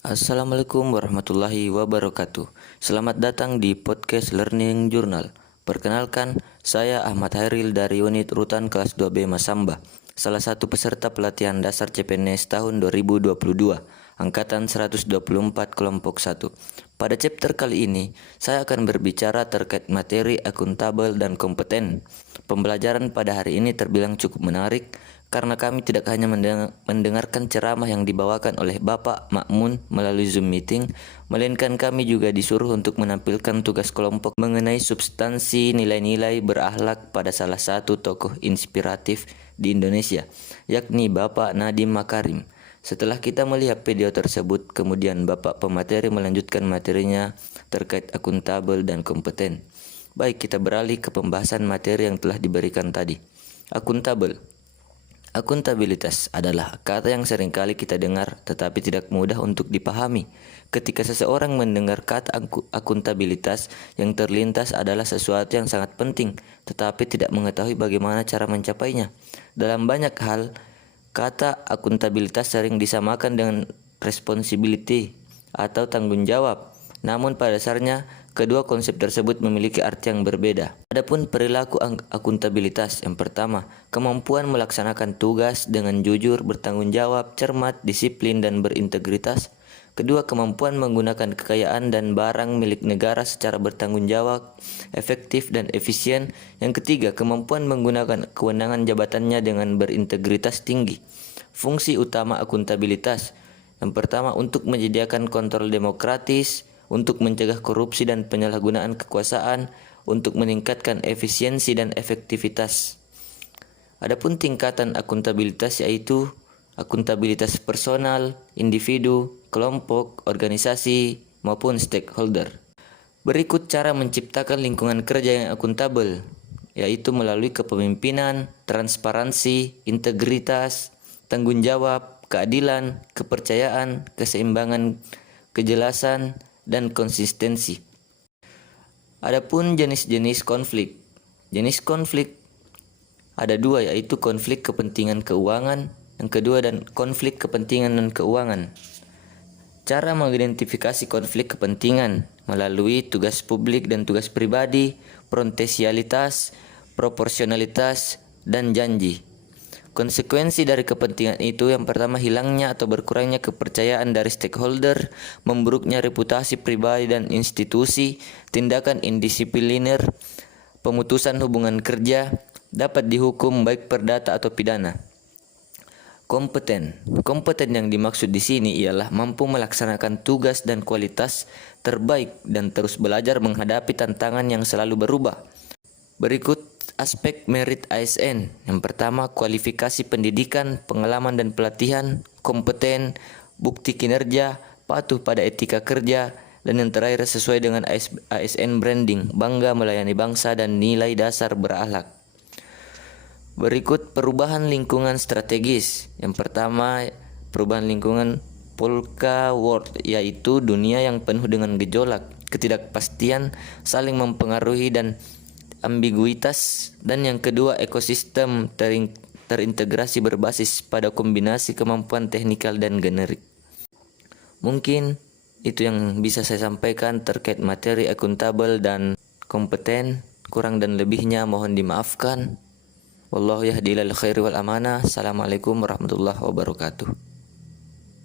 Assalamualaikum warahmatullahi wabarakatuh. Selamat datang di podcast Learning Journal. Perkenalkan, saya Ahmad Hairil dari unit Rutan kelas 2B Masamba, salah satu peserta pelatihan dasar CPNS tahun 2022, angkatan 124 kelompok 1. Pada chapter kali ini, saya akan berbicara terkait materi akuntabel dan kompeten. Pembelajaran pada hari ini terbilang cukup menarik karena kami tidak hanya mendengarkan ceramah yang dibawakan oleh Bapak Makmun melalui Zoom meeting, melainkan kami juga disuruh untuk menampilkan tugas kelompok mengenai substansi nilai-nilai berakhlak pada salah satu tokoh inspiratif di Indonesia, yakni Bapak Nadiem Makarim. Setelah kita melihat video tersebut, kemudian Bapak pemateri melanjutkan materinya terkait akuntabel dan kompeten. Baik, kita beralih ke pembahasan materi yang telah diberikan tadi. Akuntabel. Akuntabilitas adalah kata yang seringkali kita dengar tetapi tidak mudah untuk dipahami. Ketika seseorang mendengar kata akuntabilitas, yang terlintas adalah sesuatu yang sangat penting tetapi tidak mengetahui bagaimana cara mencapainya. Dalam banyak hal, kata akuntabilitas sering disamakan dengan responsibility atau tanggung jawab. Namun pada dasarnya kedua konsep tersebut memiliki arti yang berbeda. Adapun perilaku akuntabilitas, yang pertama, kemampuan melaksanakan tugas dengan jujur, bertanggung jawab, cermat, disiplin, dan berintegritas. Kedua, kemampuan menggunakan kekayaan dan barang milik negara secara bertanggung jawab, efektif, dan efisien. Yang ketiga, kemampuan menggunakan kewenangan jabatannya dengan berintegritas tinggi. Fungsi utama akuntabilitas, yang pertama, untuk menyediakan kontrol demokratis, untuk mencegah korupsi dan penyalahgunaan kekuasaan, untuk meningkatkan efisiensi dan efektivitas. Adapun tingkatan akuntabilitas yaitu akuntabilitas personal, individu, kelompok, organisasi, maupun stakeholder. Berikut cara menciptakan lingkungan kerja yang akuntabel, yaitu melalui kepemimpinan, transparansi, integritas, tanggung jawab, keadilan, kepercayaan, keseimbangan, kejelasan, dan konsistensi. Adapun jenis-jenis konflik. Jenis konflik ada dua, yaitu konflik kepentingan keuangan, yang kedua dan konflik kepentingan non keuangan. Cara mengidentifikasi konflik kepentingan melalui tugas publik dan tugas pribadi, prudensialitas, proporsionalitas, dan janji. Konsekuensi dari kepentingan itu yang pertama hilangnya atau berkurangnya kepercayaan dari stakeholder, memburuknya reputasi pribadi dan institusi, tindakan indisipliner, pemutusan hubungan kerja, dapat dihukum baik perdata atau pidana. Kompeten. Kompeten yang dimaksud di sini ialah mampu melaksanakan tugas dan kualitas terbaik dan terus belajar menghadapi tantangan yang selalu berubah. Berikut aspek merit ASN. Yang pertama, kualifikasi pendidikan, pengalaman dan pelatihan, kompeten, bukti kinerja, patuh pada etika kerja, dan yang terakhir sesuai dengan ASN branding, bangga melayani bangsa dan nilai dasar berakhlak. Berikut perubahan lingkungan strategis. Yang pertama, perubahan lingkungan Polka World, yaitu dunia yang penuh dengan gejolak, ketidakpastian, saling mempengaruhi dan ambiguitas. Dan yang kedua, ekosistem terintegrasi berbasis pada kombinasi kemampuan teknikal dan generik. Mungkin itu yang bisa saya sampaikan terkait materi akuntabel dan kompeten. Kurang dan lebihnya mohon dimaafkan. Wallahu yahdi ilal khairi wal amanah. Assalamualaikum warahmatullahi wabarakatuh.